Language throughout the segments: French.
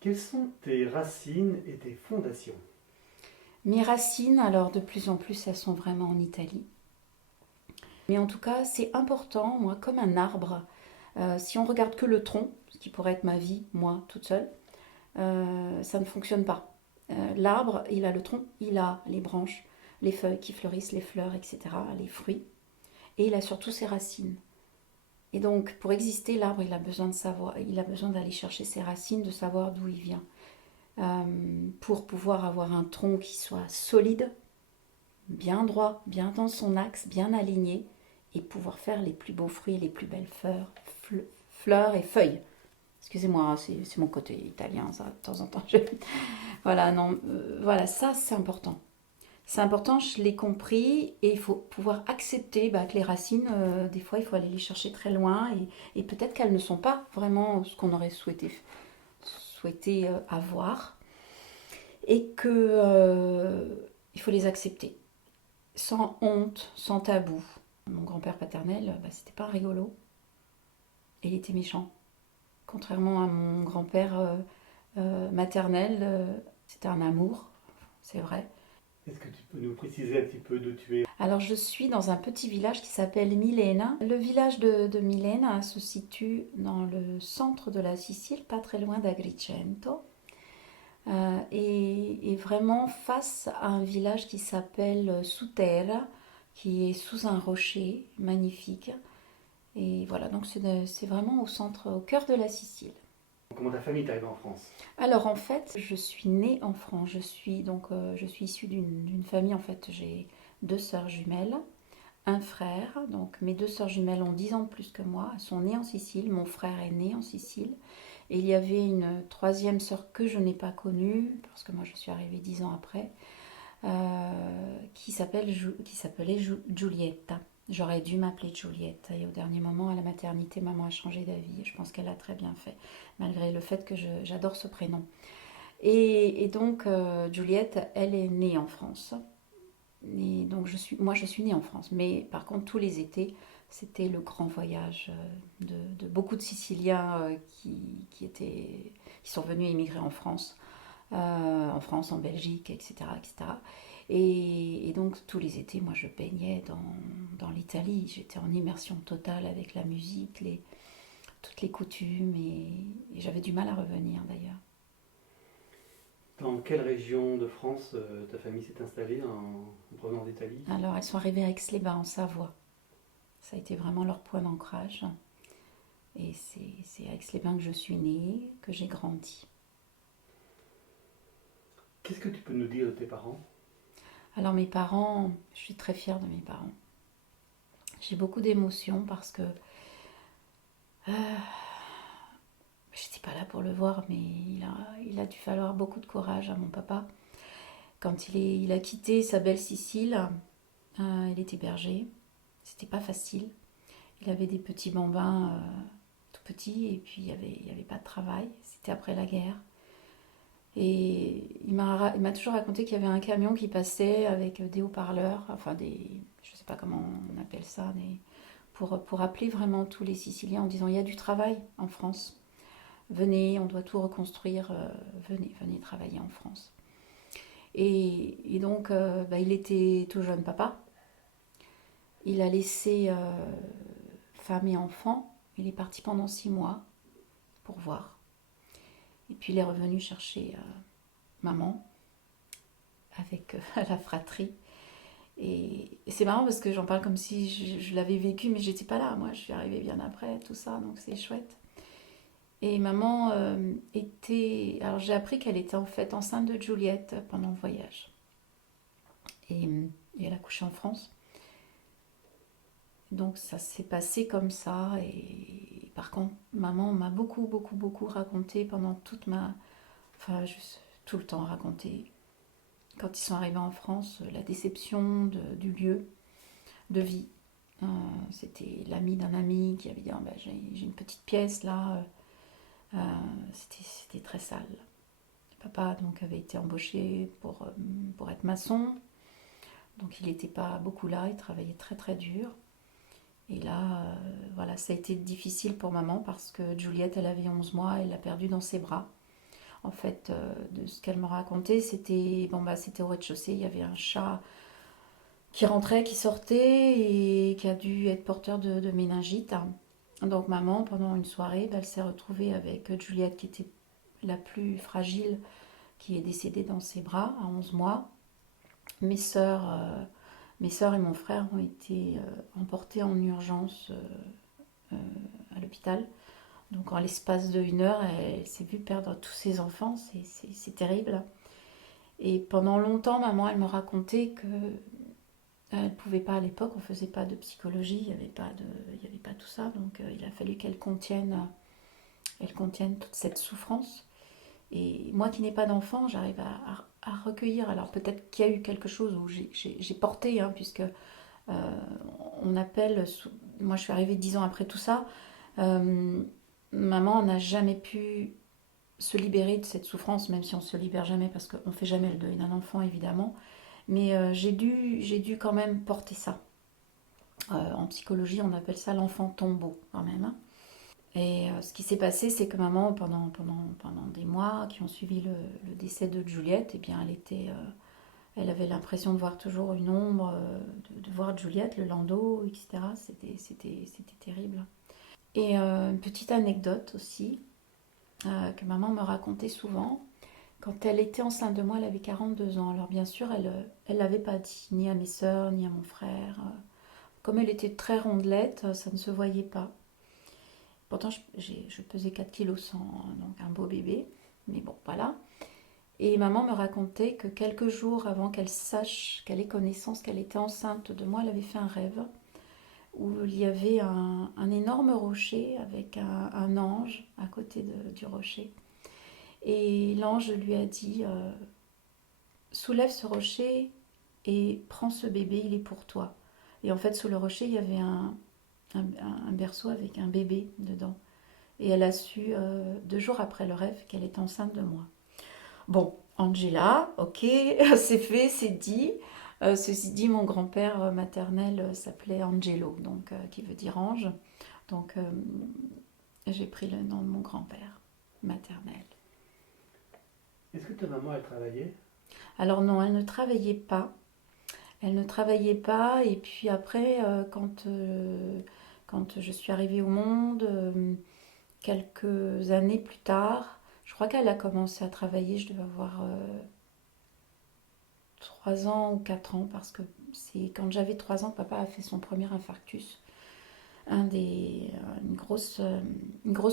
Quelles sont tes racines et tes fondations? Mes racines, alors de plus en plus, elles sont vraiment en Italie. Mais en tout cas, c'est important, moi, comme un arbre. Si on regarde que le tronc, ce qui pourrait être ma vie, moi, toute seule, ça ne fonctionne pas. L'arbre, il a le tronc, il a les branches, les feuilles qui fleurissent, les fleurs, etc., les fruits. Et il a surtout ses racines. Et donc, pour exister, l'arbre, il a besoin de savoir, il a besoin d'aller chercher ses racines, de savoir d'où il vient. Pour pouvoir avoir un tronc qui soit solide, bien droit, bien dans son axe, bien aligné, et pouvoir faire les plus beaux fruits, les plus belles fleurs et feuilles. Excusez-moi, hein, c'est mon côté italien, ça, de temps en temps. Voilà, non, voilà, ça c'est important. C'est important, je l'ai compris, et il faut pouvoir accepter que les racines, des fois, il faut aller les chercher très loin, et peut-être qu'elles ne sont pas vraiment ce qu'on aurait souhaité avoir, et que il faut les accepter sans honte, sans tabou. Mon grand-père paternel, c'était pas un rigolo. Il était méchant. Contrairement à mon grand-père maternel, c'était un amour, c'est vrai. Est-ce que tu peux nous préciser un petit peu d'où tu es? Alors je suis dans un petit village qui s'appelle Milena. Le village de Milena se situe dans le centre de la Sicile, pas très loin d'Agrigento. Et vraiment face à un village qui s'appelle Sutera, qui est sous un rocher magnifique. Et voilà, donc c'est vraiment au centre, au cœur de la Sicile. Comment ta famille est arrivée en France? Alors en fait, je suis née en France. Je suis issue d'une famille. En fait, j'ai deux sœurs jumelles, un frère. Donc mes deux sœurs jumelles ont 10 ans de plus que moi. Elles sont nées en Sicile. Mon frère est né en Sicile. Et il y avait une troisième sœur que je n'ai pas connue parce que moi je suis arrivée 10 ans après, qui s'appelait Giulietta. J'aurais dû m'appeler Juliette. Et au dernier moment, à la maternité, maman a changé d'avis. Je pense qu'elle a très bien fait, malgré le fait que j'adore ce prénom. Et donc, Juliette, elle est née en France. Et donc, moi, je suis née en France. Mais par contre, tous les étés, c'était le grand voyage de beaucoup de Siciliens qui sont venus émigrer en France, en Belgique, etc. etc. Et donc tous les étés, moi je baignais dans l'Italie, j'étais en immersion totale avec la musique, toutes les coutumes, et j'avais du mal à revenir d'ailleurs. Dans quelle région de France ta famille s'est installée en provenance d'Italie? Alors elles sont arrivées à Aix-les-Bains en Savoie, ça a été vraiment leur point d'ancrage, et c'est à Aix-les-Bains que je suis née, que j'ai grandi. Qu'est-ce que tu peux nous dire de tes parents? Alors mes parents, je suis très fière de mes parents. J'ai beaucoup d'émotions parce que j'étais pas là pour le voir, mais il a dû falloir beaucoup de courage à mon papa. Quand il a quitté sa belle Sicile, il était berger. C'était pas facile. Il avait des petits bambins tout petits, et puis il y avait pas de travail. C'était après la guerre. Et il m'a toujours raconté qu'il y avait un camion qui passait avec des haut-parleurs, enfin je sais pas comment on appelle ça, pour appeler vraiment tous les Siciliens en disant il y a du travail en France. Venez, on doit tout reconstruire, venez travailler en France. Et donc, il était tout jeune papa. Il a laissé femme et enfant. Il est parti pendant 6 mois pour voir. Et puis il est revenu chercher maman avec la fratrie. Et c'est marrant parce que j'en parle comme si je l'avais vécu, mais j'étais pas là. Moi, je suis arrivée bien après, tout ça, donc c'est chouette. Et maman était. Alors j'ai appris qu'elle était en fait enceinte de Juliette pendant le voyage. Et, et elle a couché en France. Donc ça s'est passé comme ça. Et par contre, maman m'a beaucoup, beaucoup, beaucoup raconté pendant toute ma. Enfin, juste tout le temps raconté. Quand ils sont arrivés en France, la déception du lieu de vie. C'était l'ami d'un ami qui avait dit ah, j'ai une petite pièce là. C'était très sale. Papa donc avait été embauché pour être maçon. Donc il n'était pas beaucoup là, il travaillait très très dur. Et là, voilà, ça a été difficile pour maman parce que Juliette, elle avait 11 mois, elle l'a perdue dans ses bras. en fait, de ce qu'elle me racontait. C'était au rez-de-chaussée, il y avait un chat qui rentrait, qui sortait et qui a dû être porteur de méningite. Donc maman, pendant une soirée, elle s'est retrouvée avec Juliette, qui était la plus fragile, qui est décédée dans ses bras à 11 mois. Mes sœurs, mes sœurs et mon frère ont été emportés en urgence à l'hôpital. Donc en l'espace de 1 heure, elle s'est vue perdre tous ses enfants, c'est terrible. Et pendant longtemps, maman, elle me racontait que elle ne pouvait pas à l'époque, on ne faisait pas de psychologie, il y avait pas tout ça, donc il a fallu elle contienne toute cette souffrance. Et moi qui n'ai pas d'enfant, j'arrive à recueillir. Alors peut-être qu'il y a eu quelque chose où j'ai porté, hein, puisque on appelle. Moi je suis arrivée 10 ans après tout ça. Maman n'a jamais pu se libérer de cette souffrance, même si on ne se libère jamais parce qu'on ne fait jamais le deuil d'un enfant évidemment. Mais j'ai dû quand même porter ça. En psychologie, on appelle ça l'enfant tombeau quand même, hein. Et ce qui s'est passé, c'est que maman, pendant des mois qui ont suivi le décès de Juliette, eh bien, elle avait l'impression de voir toujours une ombre, de voir Juliette, le landau, etc. C'était terrible. Et une petite anecdote aussi, que maman me racontait souvent. Quand elle était enceinte de moi, elle avait 42 ans. Alors bien sûr, elle ne l'avait pas dit, ni à mes sœurs, ni à mon frère. Comme elle était très rondelette, ça ne se voyait pas. Pourtant, je pesais 4,1 kg, donc un beau bébé. Mais bon, voilà. Et maman me racontait que quelques jours avant qu'elle sache, qu'elle ait connaissance qu'elle était enceinte de moi, elle avait fait un rêve où il y avait un énorme rocher avec un ange à côté du rocher. Et l'ange lui a dit soulève ce rocher et prends ce bébé, il est pour toi. Et en fait, sous le rocher, il y avait un berceau avec un bébé dedans. Et elle a su 2 jours après le rêve qu'elle était enceinte de moi. Bon, Angela, ok, c'est fait, c'est dit. Ceci dit, mon grand-père maternel s'appelait Angelo, donc qui veut dire ange. Donc j'ai pris le nom de mon grand-père maternel. Est-ce que ta maman, elle travaillait? Alors non, elle ne travaillait pas. Elle ne travaillait pas. Et puis après, quand je suis arrivée au monde, quelques années plus tard, je crois qu'elle a commencé à travailler. Je devais avoir 3 ans ou 4 ans, parce que c'est quand j'avais 3 ans que papa a fait son premier infarctus. Une grosse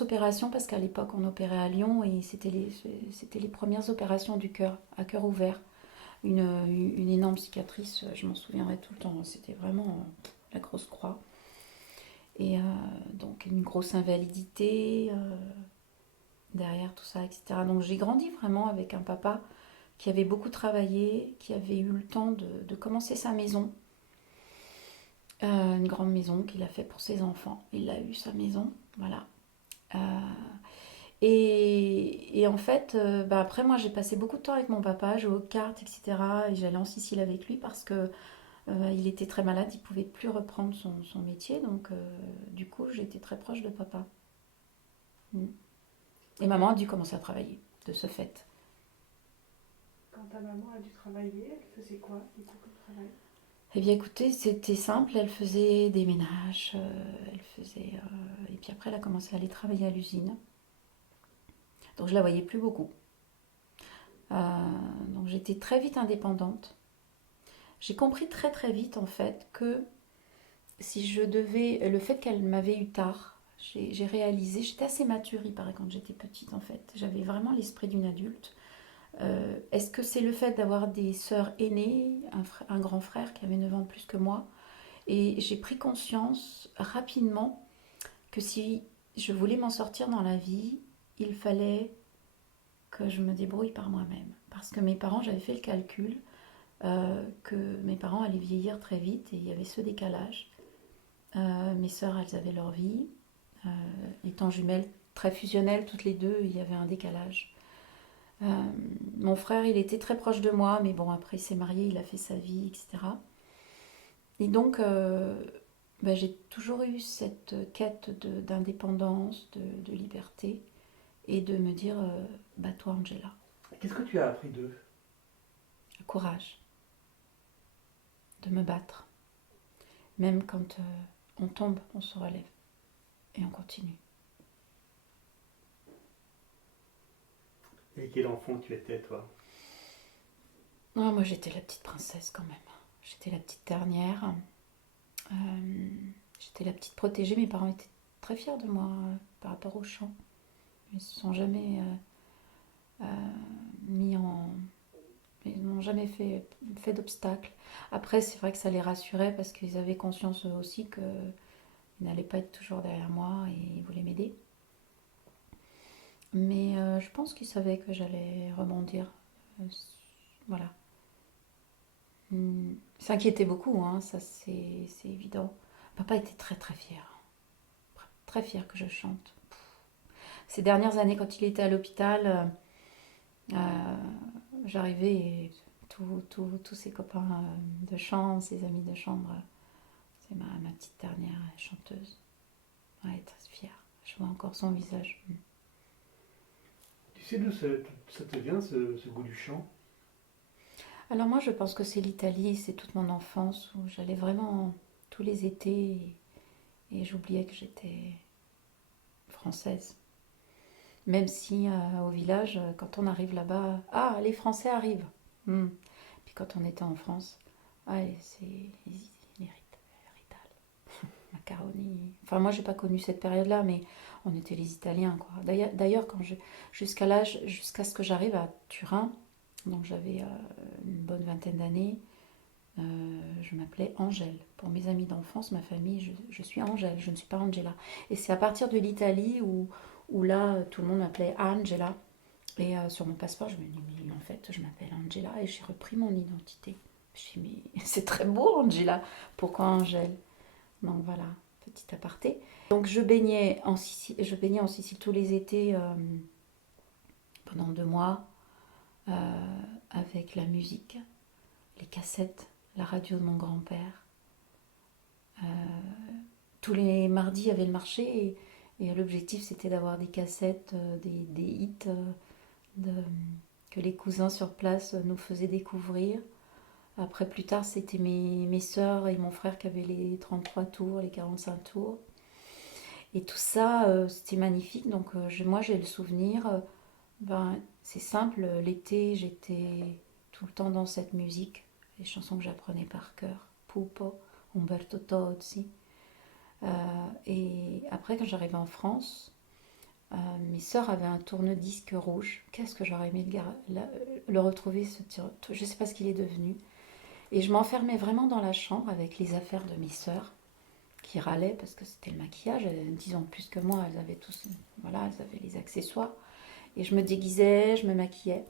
opération, parce qu'à l'époque on opérait à Lyon et c'était les premières opérations du cœur, à cœur ouvert. Une énorme cicatrice, je m'en souviendrai tout le temps, c'était vraiment la grosse croix. Et donc une grosse invalidité derrière tout ça, etc. Donc j'ai grandi vraiment avec un papa qui avait beaucoup travaillé, qui avait eu le temps de commencer sa maison. Une grande maison qu'il a fait pour ses enfants. Il a eu sa maison, voilà. Euh, et en fait, après moi j'ai passé beaucoup de temps avec mon papa, joué aux cartes, etc. Et j'allais en Sicile avec lui parce que il était très malade, il pouvait plus reprendre son métier. Donc du coup j'étais très proche de papa. Mm. Et maman a dû commencer à travailler, de ce fait. Quand ta maman a dû travailler, elle faisait quoi du coup comme travail? Eh bien écoutez, c'était simple, elle faisait des ménages, et puis après elle a commencé à aller travailler à l'usine. Donc je la voyais plus beaucoup. Donc j'étais très vite indépendante. J'ai compris très très vite en fait que si je devais, le fait qu'elle m'avait eu tard, j'ai réalisé, j'étais assez mature, il paraît, quand j'étais petite en fait. J'avais vraiment l'esprit d'une adulte. Est-ce que c'est le fait d'avoir des sœurs aînées, un grand frère qui avait 9 ans de plus que moi? Et j'ai pris conscience rapidement que si je voulais m'en sortir dans la vie, il fallait que je me débrouille par moi-même. Parce que mes parents, j'avais fait le calcul que mes parents allaient vieillir très vite et il y avait ce décalage. Mes sœurs, elles avaient leur vie. Euh, Étant jumelles très fusionnelles, toutes les deux, il y avait un décalage. Euh, Mon frère, il était très proche de moi, mais bon, après il s'est marié, il a fait sa vie, etc. Et donc, j'ai toujours eu cette quête d'indépendance, de liberté. et de me dire bats-toi Angela, Qu'est-ce que tu as appris d'eux? courage, de me battre. Même quand on tombe, on se relève et on continue. Et quel enfant tu étais, toi? Ah, moi j'étais la petite princesse quand même. J'étais la petite dernière. J'étais la petite protégée. Mes parents étaient très fiers de moi par rapport au chant. Ils ne se sont jamais mis en... Ils n'ont jamais fait d'obstacle. Après, c'est vrai que ça les rassurait parce qu'ils avaient conscience eux aussi qu'ils n'allaient pas être toujours derrière moi et ils voulaient m'aider. Mais je pense qu'ils savaient que j'allais rebondir. Voilà. Ils s'inquiétaient beaucoup, hein, ça c'est évident. Papa était très très fier. Très fier que je chante. Ces dernières années, quand il était à l'hôpital, j'arrivais et tous ses copains de chambre, ses amis de chambre, c'est ma petite dernière chanteuse. Ouais, très fière. Je vois encore son visage. Tu sais d'où ça te vient, ce goût du chant? Alors moi, je pense que c'est l'Italie, c'est toute mon enfance où j'allais vraiment tous les étés et j'oubliais que j'étais française. Même si au village, quand on arrive là-bas, ah, les Français arrivent. Puis quand on était en France, ah, c'est les Rital, macaroni. Enfin, moi, j'ai pas connu cette période-là, mais on était les Italiens, quoi. D'ailleurs, jusqu'à ce que j'arrive à Turin, donc j'avais une bonne vingtaine d'années, je m'appelais Angèle. Pour mes amis d'enfance, ma famille, je suis Angèle, je ne suis pas Angela. Et c'est à partir de l'Italie où là, tout le monde m'appelait Angela. Et sur mon passeport, je me dis, mais en fait, je m'appelle Angela et j'ai repris mon identité. Je dis, mais c'est très beau, Angela. Pourquoi Angèle? Donc voilà, petit aparté. Donc je baignais en Sicile tous les étés pendant 2 mois avec la musique, les cassettes, la radio de mon grand-père. Tous les mardis, il y avait le marché et l'objectif c'était d'avoir des cassettes, des hits que les cousins sur place nous faisaient découvrir. Après, plus tard, c'était mes sœurs et mon frère qui avaient les 33 tours, les 45 tours. Et tout ça, c'était magnifique. Donc, moi, j'ai le souvenir. C'est simple, l'été, j'étais tout le temps dans cette musique. Les chansons que j'apprenais par cœur. Pupo, Umberto Tozzi. Et après, quand j'arrivais en France, mes sœurs avaient un tourne-disque rouge. Qu'est-ce que j'aurais aimé le retrouver, je ne sais pas ce qu'il est devenu. Et je m'enfermais vraiment dans la chambre avec les affaires de mes sœurs qui râlaient parce que c'était le maquillage. 10 ans de plus que moi, elles avaient elles avaient les accessoires. Et je me déguisais, je me maquillais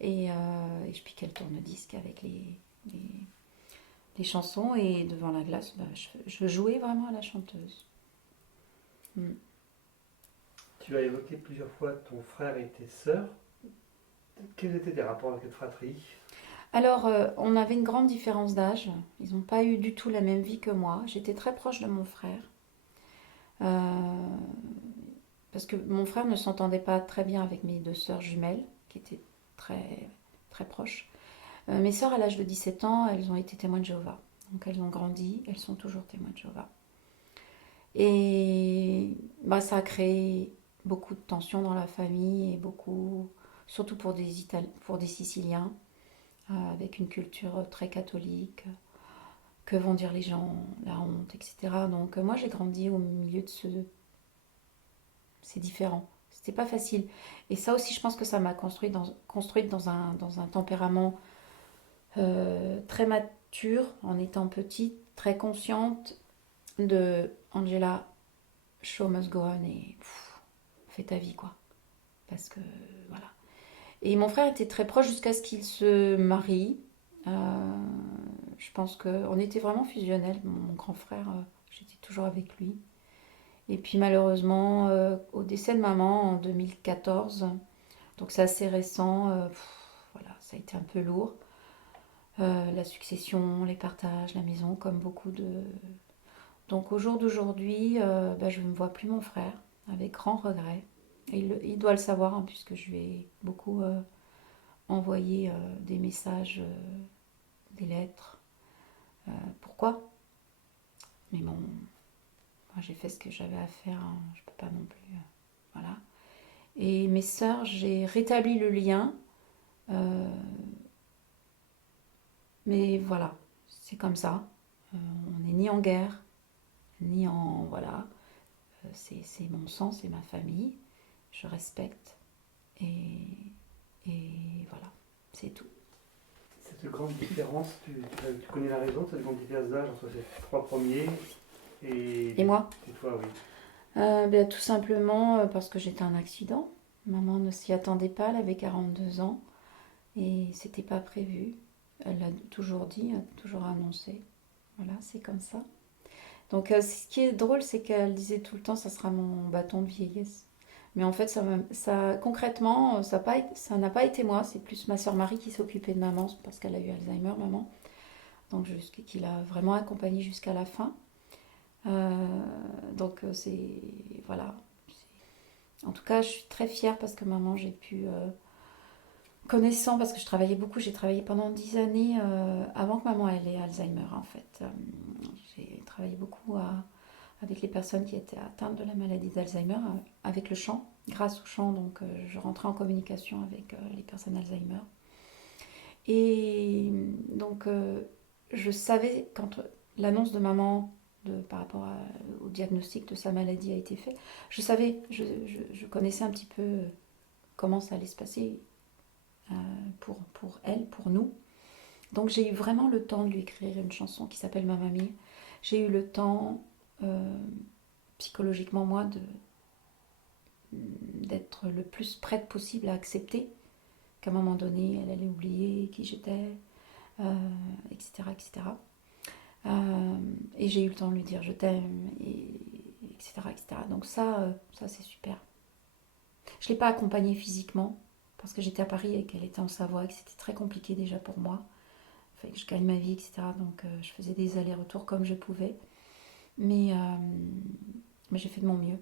et je piquais le tourne-disque avec les chansons et devant la glace, je jouais vraiment à la chanteuse. Tu as évoqué plusieurs fois ton frère et tes sœurs. Quels étaient tes rapports avec cette fratrie? Alors, on avait une grande différence d'âge. Ils n'ont pas eu du tout la même vie que moi. J'étais très proche de mon frère. Parce que mon frère ne s'entendait pas très bien avec mes 2 sœurs jumelles, qui étaient très, très proches. Mes sœurs, à l'âge de 17 ans, elles ont été témoins de Jéhovah. Donc elles ont grandi, elles sont toujours témoins de Jéhovah. Et ça a créé beaucoup de tensions dans la famille, et surtout pour des Siciliens, avec une culture très catholique. Que vont dire les gens, la honte, etc. Donc moi j'ai grandi au milieu de c'est différent. C'était pas facile. Et ça aussi, je pense que ça m'a construite dans un tempérament très mature, en étant petite, très consciente de Angela, show must go on et fais ta vie, quoi. Parce que, voilà. Et mon frère était très proche jusqu'à ce qu'il se marie. Je pense qu'on était vraiment fusionnels. Mon grand frère, j'étais toujours avec lui. Et puis malheureusement, au décès de maman en 2014, donc c'est assez récent, voilà, ça a été un peu lourd. La succession, les partages, la maison, comme beaucoup de... Donc au jour d'aujourd'hui, je ne vois plus mon frère, avec grand regret. Et il doit le savoir, hein, puisque je lui ai beaucoup envoyé des messages, des lettres. Pourquoi? Mais bon, moi, j'ai fait ce que j'avais à faire, hein, je peux pas non plus. Voilà. Et mes sœurs, j'ai rétabli le lien. Mais voilà, c'est comme ça. On n'est ni en guerre, ni en... Voilà. C'est mon sang, c'est ma famille. Je respecte. Et voilà, c'est tout. Cette grande différence, tu connais la raison de cette grande différence d'âge entre ces trois premiers Et moi? Et toi, oui. Ben, tout simplement parce que j'étais un accident. Maman ne s'y attendait pas, elle avait 42 ans. Et c'était pas prévu. Elle l'a toujours dit, toujours annoncé. Voilà, c'est comme ça. Donc, ce qui est drôle, c'est qu'elle disait tout le temps, ça sera mon bâton de vieillesse. Mais en fait, concrètement, ça n'a pas été moi. C'est plus ma soeur Marie qui s'occupait de maman parce qu'elle a eu Alzheimer, maman. Donc, qui l'a vraiment accompagnée jusqu'à la fin. Donc, c'est... Voilà. En tout cas, je suis très fière parce que maman, j'ai pu... connaissant, parce que je travaillais beaucoup, j'ai travaillé pendant 10 années avant que maman ait Alzheimer, en fait. J'ai travaillé beaucoup avec les personnes qui étaient atteintes de la maladie d'Alzheimer, avec le chant, grâce au chant, donc je rentrais en communication avec les personnes Alzheimer. Et donc, je savais, quand l'annonce de maman par rapport au diagnostic de sa maladie a été faite, je savais, je connaissais un petit peu comment ça allait se passer pour elle, pour nous. Donc j'ai eu vraiment le temps de lui écrire une chanson qui s'appelle Ma Mamie. J'ai eu le temps, psychologiquement moi, d'être le plus prête possible à accepter qu'à un moment donné, elle allait oublier qui j'étais, etc. etc. Et j'ai eu le temps de lui dire je t'aime, etc., etc. Donc ça c'est super. Je ne l'ai pas accompagnée physiquement, parce que j'étais à Paris et qu'elle était en Savoie, et que c'était très compliqué déjà pour moi. Il fallait que je gagne ma vie, etc. Donc je faisais des allers-retours comme je pouvais. Mais j'ai fait de mon mieux.